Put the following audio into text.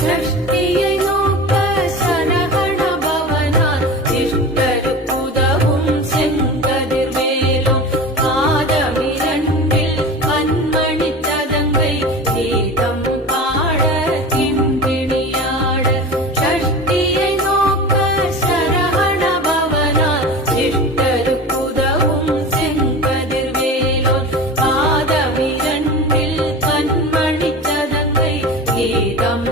சஷ்டியை நோக்க சரகண பவனார் சிஷ்டருக்குதவும் செங்கதிர்வேலோன் பாதமிரண்டில் பன்மணி சதங்கை கீதம் பாட கிண்கிணியாட சஷ்டியை நோக்க சரகண பவனார் சிஷ்டருக்குதவும் செங்கதிர்வேலோன் பாதமிரண்டில் பன்மணி சதங்கை கீதம்